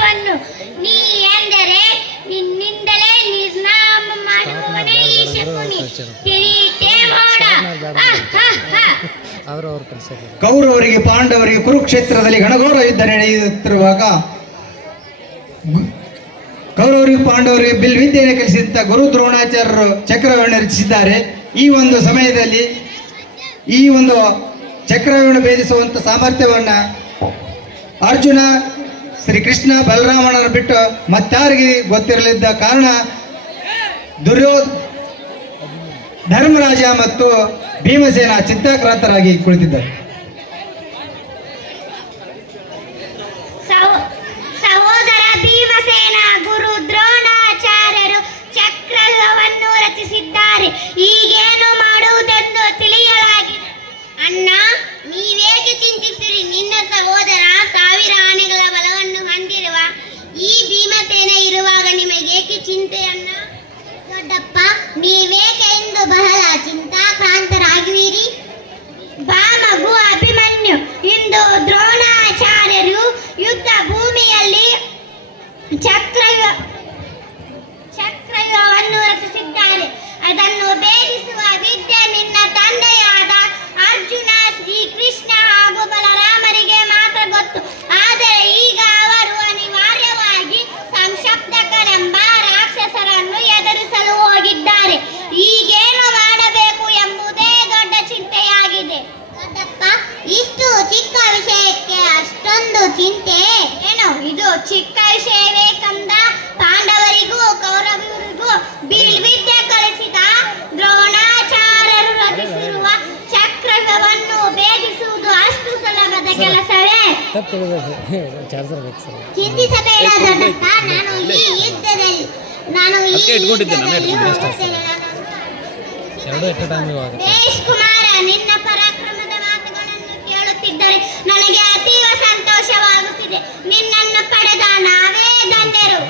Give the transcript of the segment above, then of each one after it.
ಅಭಿಮನ್ಯುವನ್ನು ನೀ ಎಂದರೆ ನಿನ್ನಿಂದಲೇ ನಿರ್ನಾಮ ಮಾಡುವವನೇ ಈ ಶಕುನಿ. ತಿಳಿಯಿತೇ ಮೋಡ. ಕೌರವರಿಗೆ ಪಾಂಡವರಿಗೆ ಕುರುಕ್ಷೇತ್ರದಲ್ಲಿ ಘನಘೋರ ಯುದ್ಧ ನಡೆಯುತ್ತಿರುವಾಗ ಕೌರವರಿಗೆ ಪಾಂಡವರಿಗೆ ಬಿಲ್ವಿದ್ಯೆಯನ್ನು ಕಲಿಸಿದಂಥ ಗುರು ದ್ರೋಣಾಚಾರ್ಯರು ಚಕ್ರವ್ಯೂಹವನ್ನು ರಚಿಸಿದ್ದಾರೆ. ಈ ಒಂದು ಸಮಯದಲ್ಲಿ ಈ ಒಂದು ಚಕ್ರವ್ಯೂಹವನ್ನು ಭೇದಿಸುವಂಥ ಸಾಮರ್ಥ್ಯವನ್ನು ಅರ್ಜುನ, ಶ್ರೀಕೃಷ್ಣ, ಬಲರಾಮನನ್ನು ಬಿಟ್ಟು ಮತ್ತಾರಿಗೆ ಗೊತ್ತಿರಲಿದ್ದ ಕಾರಣ ಧರ್ಮರಾಜ ಮತ್ತು ಭೀಮಸೇನ ಚಿತ್ತಾಕ್ರಾಂತರಾಗಿ ಕುಳಿತಿದ್ದಾರೆ. ಸಹೋದರ ಭೀಮಸೇನ ಗುರು ದ್ರೋಣಾಚಾರ್ಯರು ಚಕ್ರವ್ಯೂಹವನ್ನು ರಚಿಸಿದ್ದಾರೆ. ಈಗೇನು ಮಾಡುವುದೆಂದು ತಿಳಿಯಲಾಗಿದೆ. ಅಣ್ಣ, ನೀವೇಕೆ ಚಿಂತಿಸಿರಿ? ನಿನ್ನ ಸಹೋದರ 1000 ಆನೆಗಳ ಬಲವನ್ನು ಹೊಂದಿರುವ ಈ ಭೀಮಸೇನ ಇರುವಾಗ ನಿಮಗೇಕೆ ಚಿಂತೆ ಅಣ್ಣ? ದೊಡ್ಡಪ್ಪ, ನೀವೇಕೆ ಇಂದು ಬಹಳ ಚಿಂತಾಕ್ರಾಂತರಾಗಿದ್ದೀರಿ? ಬಾ ಮಗು ಅಭಿಮನ್ಯು, ಇಂದು ದ್ರೋಣಾಚಾರ್ಯರು ಯುದ್ಧ ಭೂಮಿಯಲ್ಲಿ ಚಕ್ರವ್ಯೂಹವನ್ನು ರಚಿಸಿದ್ದಾರೆ. ಅದನ್ನು ಭೇದಿಸುವ ವಿದ್ಯೆ ನಿನ್ನ ತಂದೆಯಾದ ಅರ್ಜುನ, ಶ್ರೀಕೃಷ್ಣ ಹಾಗೂ ಬಲರಾಮರಿಗೆ ಮಾತ್ರ ಗೊತ್ತು. ಆದರೆ ಈಗ ಅವರು ಅನಿವಾರ್ಯವಾಗಿ ಸಂಶಪ್ತಕರೆಂಬ ರಾಕ್ಷಸರನ್ನು ಎದುರಿಸಲು ಹೋಗಿದ್ದಾರೆ. ಈಗೇನು ಮಾಡಬೇಕು ಎಂಬುದೇ ದೊಡ್ಡ ಚಿಂತೆಯಾಗಿದೆ. ದೊಡ್ಡಪ್ಪ, ಇಷ್ಟು ಚಿಕ್ಕ ವಿಷಯಕ್ಕೆ ಅಷ್ಟೊಂದು ಚಿಂತೆ ಏನು? ಇದು ಚಿಕ್ಕ ವಿಷಯವೇ ಕಂದ. ಪಾಂಡವರಿಗೂ ಕೌರವರಿಗೂ ಬಿಲ್ವಿದ್ಯೆ ಕಲಿಸಿದ ದ್ರೋಣಾಚಾರ್ಯರು ರಚಿಸಿರುವ ಚಕ್ರವ್ಯೂಹವನ್ನು ಭೇದಿಸುವುದು ಅಷ್ಟು ಸುಲಭದ ಕೆಲಸವೇ? ಚಿಂತಿಸಬೇಡ ದೊಡ್ಡಪ್ಪ, ದೇಶ್ ಕುಮಾರ, ನಿನ್ನ ಪರಾಕ್ರಮದ ಮಾತುಗಳನ್ನು ಕೇಳುತ್ತಿದ್ದರೆ ನನಗೆ ಅತೀವ ಸಂತೋಷವಾಗುತ್ತಿದೆ. ನಿನ್ನನ್ನು ಪಡೆದ ನಾವೇ ಧನ್ಯರು.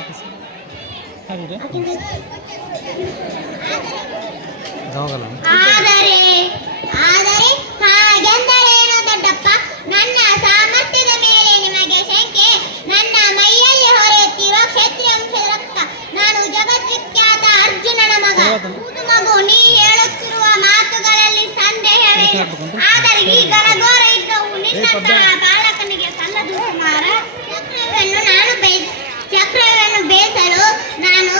ಆದರೆ ಹಾಗೆಂದರೇನು ದೊಡ್ಡಪ್ಪ? ನನ್ನ ಸಾಮರ್ಥ್ಯದ ಮೇಲೆ ನಿಮಗೆ ಶಂಕೆ? ನನ್ನ ಮೈಯಲ್ಲಿ ಹೊರೆಯುತ್ತಿರುವ ಕ್ಷತ್ರಿಯ ವಂಶದ ರಕ್ತ. ನಾನು ಜಗದ್ವಿಖ್ಯಾತ ಅರ್ಜುನನ ಮಗ. ಹೌದು ಮಗು, ನೀ ಹೇಳುತ್ತಿರುವ ಮಾತುಗಳಲ್ಲಿ ಸಂದೇಹವಿಲ್ಲ. ಆದರೆ ಈ ಘನಘೋರ ಯುದ್ಧವು ನಿನ್ನಂತಹ ಬಾಲಕನಿಗೆ ಸಲ್ಲದು ಕುಮಾರ. ಚಕ್ರವ್ಯೂಹವನ್ನು ಬೇಸಲು ನಾನು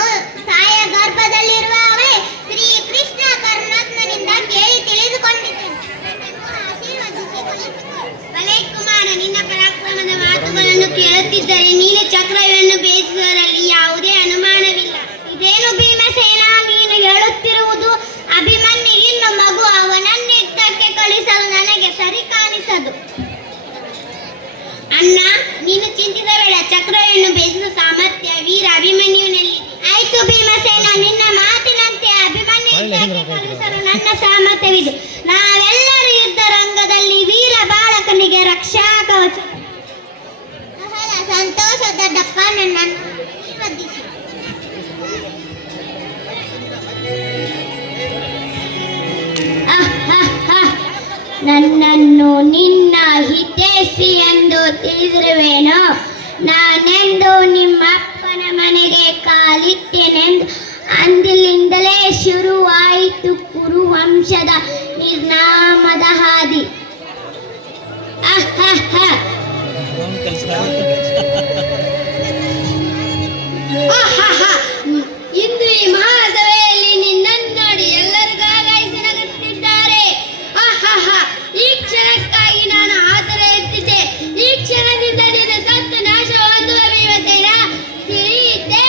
ತಾಯ ಗರ್ಭದಲ್ಲಿರುವಾಗಲೇ ಶ್ರೀಕೃಷ್ಣ ಕರ್ಣಾತ್ಮನಿಂದ ಕೇಳಿ ತಿಳಿದುಕೊಂಡಿದ್ದೇನೆ. ಭಲೇ ಕುಮಾರ, ನಿನ್ನ ಪರಾಕ್ರಮದ ಮಾತುಗಳನ್ನು ಕೇಳುತ್ತಿದ್ದರೆ ನೀನು ಚಕ್ರವ್ಯೂಹವನ್ನು ಬೇಯಿಸುವುದರಲ್ಲಿ ಯಾವುದೇ ಅನುಮಾನವಿಲ್ಲ. ಇದೇನು ಭೀಮಸೇನ, ನೀನು ಹೇಳುತ್ತಿರುವುದು? ಅಭಿಮನ್ಯು ಇನ್ನು ಮಗು, ಅವನನ್ನು ಯುದ್ಧಕ್ಕೆ ಕಳಿಸಲು ನನಗೆ ಸರಿ ಕಾಣಿಸದು. ಅಣ್ಣ, ನೀನು ಚಿಂತಿಸಬೇಡ. ಚಕ್ರವ್ಯೂಹವನ್ನು ಭೇದಿಸುವ ಸಾಮರ್ಥ್ಯ ವೀರ ಅಭಿಮನ್ಯುವಿನಲ್ಲಿ. ಆಯ್ತು ಭೀಮಸೇನ, ನಿನ್ನ ಮಾತಿನಂತೆ ಅಭಿಮನ್ಯುವಿಗೆ ಕಳಿಸಲು ನನ್ನ ಸಾಮರ್ಥ್ಯವಿದೆ. ನಾವೆಲ್ಲರೂ ಯುದ್ಧ ರಂಗದಲ್ಲಿ ವೀರ ಬಾಲಕನಿಗೆ ರಕ್ಷಾ ಕವಚ. ಬಹಳ ಸಂತೋಷ ದೊಡ್ಡಪ್ಪ, ನನ್ನನ್ನು ಆಶೀರ್ವದಿಸಿ. ನನ್ನನ್ನು ನಿನ್ನ ಹಿತೈಷಿ ಎಂದು ತಿಳಿದಿರುವೇನೋ? ನಾನೆಂದು ನಿಮ್ಮ ಅಪ್ಪನ ಮನೆಗೆ ಕಾಲಿಟ್ಟೆನೆಂದು ಅಂದಿನಿಂದಲೇ ಶುರುವಾಯಿತು ಕುರುವಂಶದ ನಿರ್ನಾಮದ ಹಾದಿ. ಇಂದು ಈ ಮಹಾಸಭೆಯಲ್ಲಿ ನಿನ್ನನ್ನು ನೋಡಿ ಎಲ್ಲರೂ ಗಾಗಾಯಿಸಿ ನಗುತ್ತಿದ್ದಾರೆ. ಈ ಕ್ಷಣಕ್ಕಾಗಿ ನಾನು ಆತರ ಎತ್ತಿದ್ದೆ. ಈ ಕ್ಷಣದಿಂದ ನಿನ್ನ ಸತ್ತು ನಾಶ ಹೊಂದುವ ಭೀಮಸೇನ, ತಿಳಿಯಿತೆ?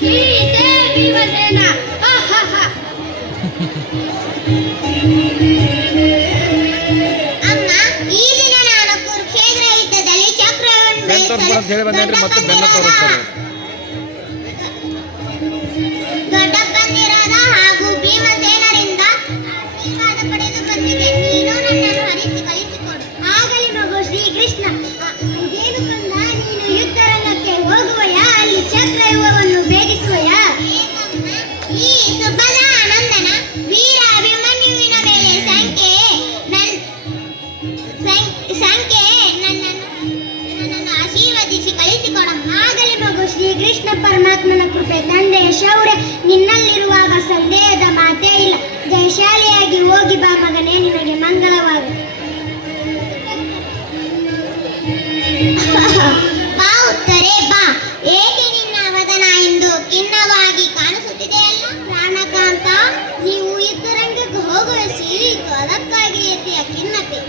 ತಿಳಿಯಿತೆ ಭೀಮಸೇನ? ಅಮ್ಮ, ಈ ದಿನ ನಾನು ಕುರುಕ್ಷೇತ್ರ ಯುದ್ಧದಲ್ಲಿ ಚಕ್ರವನ್ನು ದೊಡ್ಡಪ್ಪಂದಿರಾದ ಹಾಗೂ ಭೀಮಸೇನರಿಂದ ಆಶೀರ್ವಾದ ಪಡೆದು ಬಂದಿದೆ. ನೀನು ನನ್ನನ್ನು ಹರಿಸಿ ಕಲಿಸಿಕೊಡು. ಆಗಲಿ ಮಗು ಶ್ರೀಕೃಷ್ಣ. ಇದೇನು ಕಂದ, ನೀನು ಯುದ್ಧರಂಗಕ್ಕೆ ಹೋಗುವಯಾ? ಅಲ್ಲಿ ಚಕ್ರವ್ಯೂಹವನ್ನು ಭೇದಿಸುವಯಾ? ಈ ಸುಭದ ಆನಂದನ ವೀರ ಅಭಿಮನ್ಯುವಿನ ಮೇಲೆ ಸಂಖ್ಯೆ ನನ್ನನ್ನು ಶೌರ್ಯ ನಿನ್ನಲ್ಲಿರುವಾಗ ಸಂದೇಹದ ಮಾತೇ ಇಲ್ಲ. ಜಯಶಾಲಿಯಾಗಿ ಹೋಗಿ ಬಾ ಮಗನೇ, ನಿನಗೆ ಮಂಗಳವಾಗಲಿ. ಬಾ ಉತ್ತರೆ ಬಾ. ಏಕೆ ನಿನ್ನ ವದನ ಇಂದು ಖಿನ್ನವಾಗಿ ಕಾಣಿಸುತ್ತಿದೆಯಲ್ಲ? ಪ್ರಾಣಕಾಂತ, ನೀವು ಯುದ್ಧರಂಗಕ್ಕೆ ಹೋಗುವ ಸೀರಿತು, ಅದಕ್ಕಾಗಿ ಎದೆಯ ಖಿನ್ನತೆ.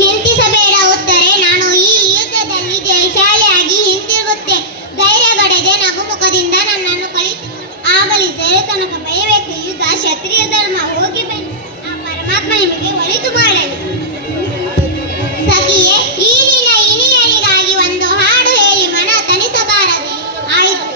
ಚಿಂತಿಸಬೇಡ ಉತ್ತರೆ, ನಾನು ಈ ಯುದ್ಧದಲ್ಲಿ ಜಯಶಾಲಿಯಾಗಿ ಹಿಂದಿರುಗುತ್ತೆ. ಧೈರ್ಯಗಡೆದೆ ನಗುಮುಖದಿಂದ ನನ್ನನ್ನು ಕಳಿಸಿಕೊಂಡು ಆಗಲಿ ಸೇರೆ ತನಕ ಬಯಬೇಕು ಯುದ್ಧ. ಕ್ಷತ್ರಿಯ ಧರ್ಮ ಹೋಗಿ ಬನ್ನಿ, ಆ ಪರಮಾತ್ಮ ನಿಮಗೆ ಒಳಿತು ಮಾಡಲಿ. ಸಖಿಯೇ, ಈ ದಿನ ಇನಿಯನಿಗಾಗಿ ಒಂದು ಹಾಡು ಹೇಳಿ ಮನ ತಣಿಸಬಾರದೆ? ಆಯಿತು.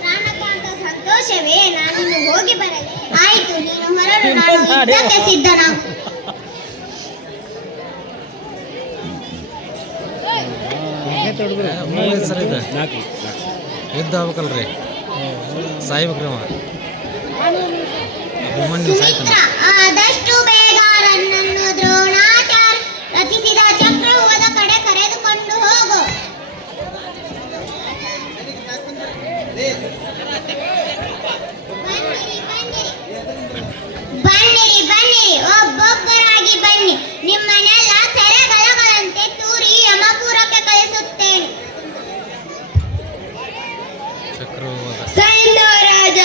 ಪ್ರಾಣಕಾಂತ ಸಂತೋಷವೇ, ನಾನಿನ್ನು ಹೋಗಿ ಬರಲಿ. ಆಯಿತು, ನೀನು ಹೊರಡು, ನಾನು ಯುದ್ಧಕ್ಕೆ ಸಿದ್ಧನಾಗು. ಯುದ್ಧ ಆಗ್ಬೇಕಲ್ರಿ, ಸಾಯ್ಬೇಕ್ರಿ ಅವ. ಅಭಿಮನ್ಯು ಸಾಯ್ತಾನೆ. ಸುಮಿತ್ರ, ಆದಷ್ಟು ಬೇಗ ನನ್ನನ್ನು ದ್ರೋಣಾಚಾರ್ಯ ರಚಿಸಿದ ಚಕ್ರವ್ಯೂಹದ ಕಡೆ ಕರೆದುಕೊಂಡು ಹೋಗು. ಬನ್ನಿರಿ ಬನ್ನಿರಿ, ಒಬ್ಬೊಬ್ಬರಾಗಿ ಬನ್ನಿ. ನಿಮ್ಮನ್ನೆಲ್ಲ ಸೆರೆಗಲಗಳಂತೆ ತೂರಿ ಯಮಪುರಕ್ಕೆ ಕಳಿಸುತ್ತೇನೆ. ಚಕ್ರವ್ಯೂಹದ ಸೈಂಧವರಾಜ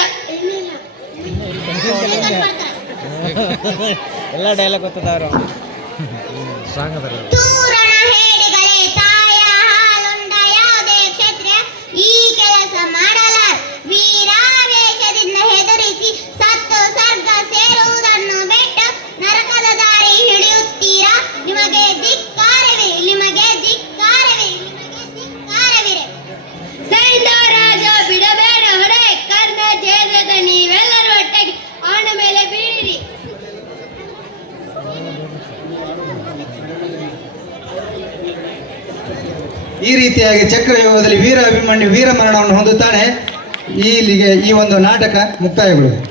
ಎಲ್ಲ ಡೈಲಾಗ್ ಗೊತ್ತದವ್ರು. ಸಾಂಗ್ ಅದಾರ. ತೂರಣ ಹೇಡಿಗಳೇ, ತಾಯ ಹಾಲುಂಡ ಯಾವುದೇ ಕ್ಷತ್ರಿಯ ಈ ಕೆಲಸ ಮಾಡಲ. ವೀರಾವೇಶದಿಂದ ಹೆದರಿಸಿ ಸತ್ತು ಸ್ವರ್ಗ ಸೇರುವುದನ್ನು ಬಿಟ್ಟು ನರಕದ ದಾರಿ ಹಿಡಿಯುತ್ತೀರಾ? ನಿಮಗೆ ಧಿಕ್ಕಾರವಿರಿ, ನಿಮಗೆ ಧಿಕ್ಕಾರವಿರಿ, ನಿಮಗೆ ಧಿಕ್ಕಾರವಿರಿ. ಸೈಂಧವರಾಜ, ಬಿಡಬೇಡ ಹೊಡೆ. ಕರ್ಣ ಛೇದದ ನೀವೆಲ್ಲರೂ ಒಟ್ಟಿಗೆ ಅವನ ಮೇಲೆ ಬೀಳಿರಿ. ಈ ರೀತಿಯಾಗಿ ಚಕ್ರವ್ಯೂಹದಲ್ಲಿ ವೀರ ಅಭಿಮನ್ಯು ವೀರ ಮರಣವನ್ನು ಹೊಂದುತ್ತಾನೆ. ಇಲ್ಲಿಗೆ ಈ ಒಂದು ನಾಟಕ ಮುಕ್ತಾಯಗೊಳ್ಳುವುದು.